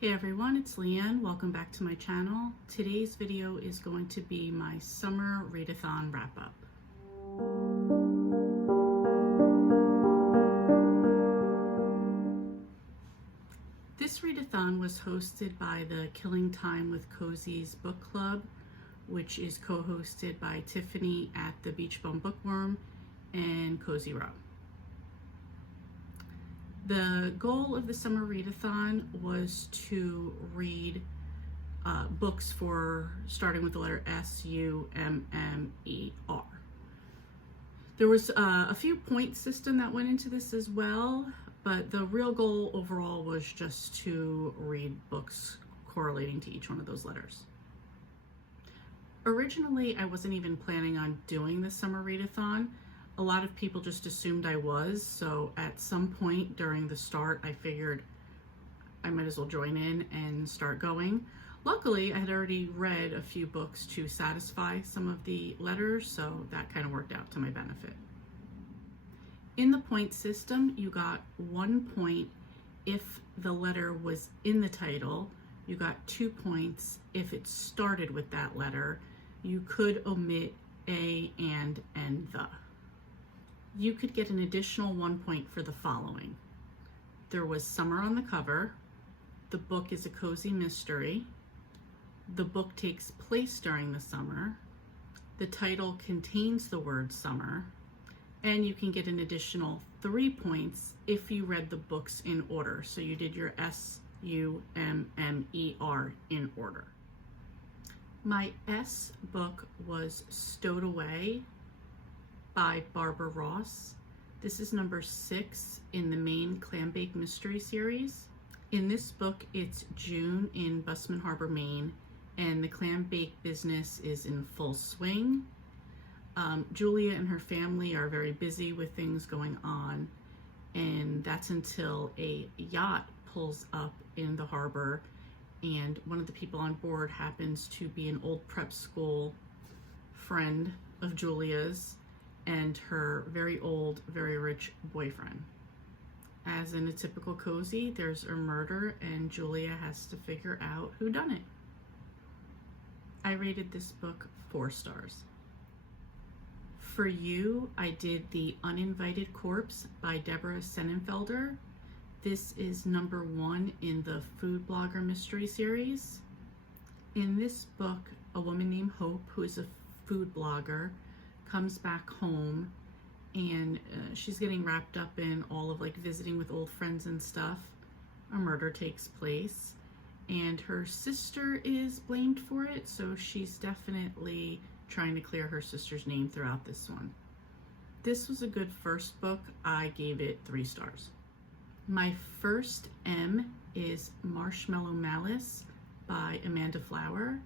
Hey everyone, it's Leanne. Welcome back to my channel. Today's video is going to be my summer readathon wrap-up. This readathon was hosted by the Killing Time With Cozies book club, which is co-hosted by Tiffany at the Beach Bum Bookworm and Tiffany Ro. The goal of the summer readathon was to read books for starting with the letter S-U-M-M-E-R. There was a few point system that went into this as well, but the real goal overall was just to read books correlating to each one of those letters. Originally, I wasn't even planning on doing the summer readathon. A lot of people just assumed I was, so at some point during the start, I figured I might as well join in and start going. Luckily, I had already read a few books to satisfy some of the letters, so that kind of worked out to my benefit. In the point system, you got 1 point if the letter was in the title. You got 2 points if it started with that letter. You could omit a, and the. You could get an additional 1 point for the following. There was summer on the cover. The book is a cozy mystery. The book takes place during the summer. The title contains the word summer. And you can get an additional 3 points if you read the books in order. So you did your S-U-M-M-E-R in order. My S book was Stowed Away by Barbara Ross. This is number 6 in the main Clam Bake Mystery series. In this book, it's June in Busman Harbor, Maine, and the clam bake business is in full swing. Julia and her family are very busy with things going on, and that's until a yacht pulls up in the harbor, and one of the people on board happens to be an old prep school friend of Julia's and her very old, very rich boyfriend. As in a typical cozy, there's a murder and Julia has to figure out who done it. I rated this book 4 stars. For you, I did The Uninvited Corpse by Deborah Senenfelder. This is number 1 in the food blogger mystery series. In this book, a woman named Hope, who is a food blogger, comes back home, and she's getting wrapped up in all of like visiting with old friends and stuff. A murder takes place and her sister is blamed for it, so she's definitely trying to clear her sister's name throughout this one. This was a good first book. I gave it 3 stars. My first M is Marshmallow Malice by Amanda Flower.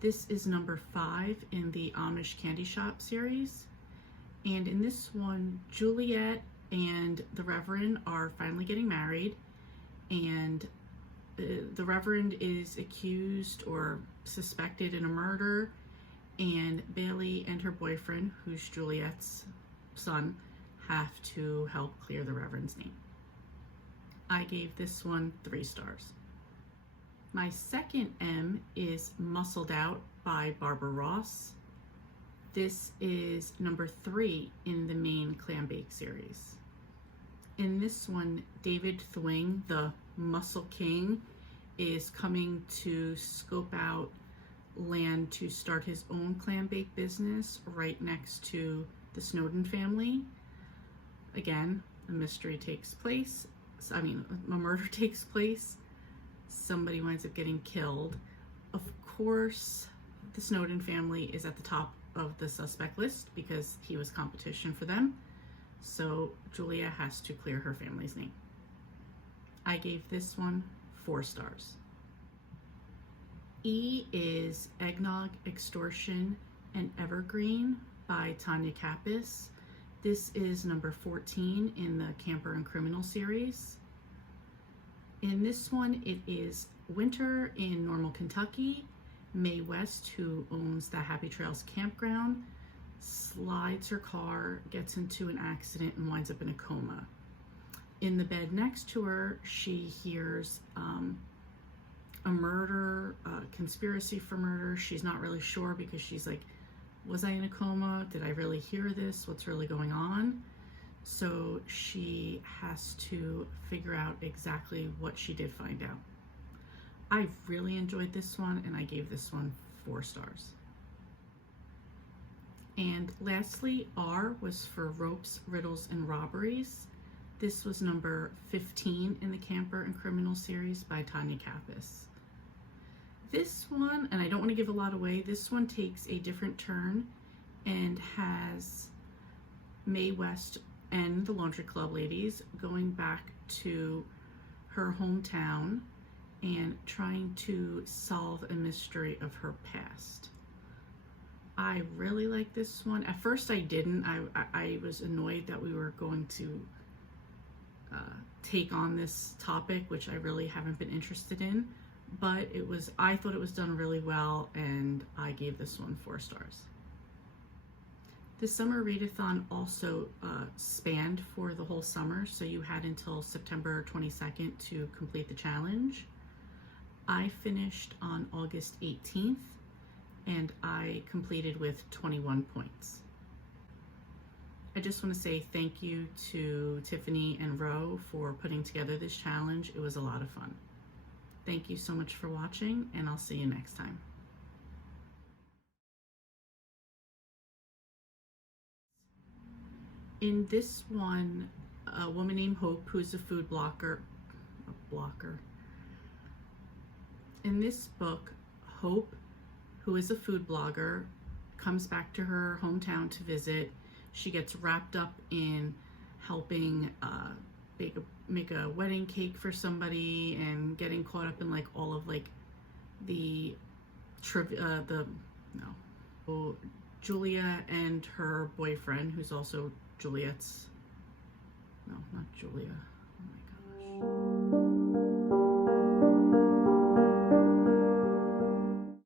This is number 5 in the Amish Candy Shop series. And in this one, Juliet and the Reverend are finally getting married, and the Reverend is accused or suspected in a murder, and Bailey and her boyfriend, who's Juliet's son, have to help clear the Reverend's name. I gave this one 3 stars. My second M is Muscled Out by Barbara Ross. This is number 3 in the main Clam Bake series. In this one, David Thwing, the Muscle King, is coming to scope out land to start his own clam bake business right next to the Snowden family. Again, a mystery takes place. A murder takes place. Somebody winds up getting killed. Of course, the Snowden family is at the top of the suspect list because he was competition for them. So Julia has to clear her family's name. I gave this one 4 stars. E is Eggnog, Extortion, and Evergreen by Tanya Kappas. This is number 14 in the Camper and Criminal series. In this one, it is winter in Normal, Kentucky. Mae West, who owns the Happy Trails campground, slides her car, gets into an accident, and winds up in a coma. In the bed next to her, she hears a murder, conspiracy for murder. She's not really sure because she's like, was I in a coma? Did I really hear this? What's really going on? So she has to figure out exactly what she did find out. I really enjoyed this one, and I gave this one 4 stars. And lastly, R was for Ropes, Riddles, and Robberies. This was number 15 in the Camper and Criminal series by Tanya Kappas. This one, and I don't want to give a lot away, this one takes a different turn and has Mae West and the Laundry Club ladies going back to her hometown and trying to solve a mystery of her past. I really like this one. At first I didn't. I was annoyed that we were going to take on this topic, which I really haven't been interested in, but I thought it was done really well, and I gave this one 4 stars. The summer readathon also spanned for the whole summer, so you had until September 22nd to complete the challenge. I finished on August 18th, and I completed with 21 points. I just want to say thank you to Tiffany and Ro for putting together this challenge. It was a lot of fun. Thank you so much for watching, and I'll see you next time. In this one, a woman named Hope, who's a food blocker. In this book, Hope, who is a food blogger, comes back to her hometown to visit. She gets wrapped up in helping make a wedding cake for somebody and getting caught up in like all of like the trivia, Julia and her boyfriend, who's also Juliet's, no, not Julia,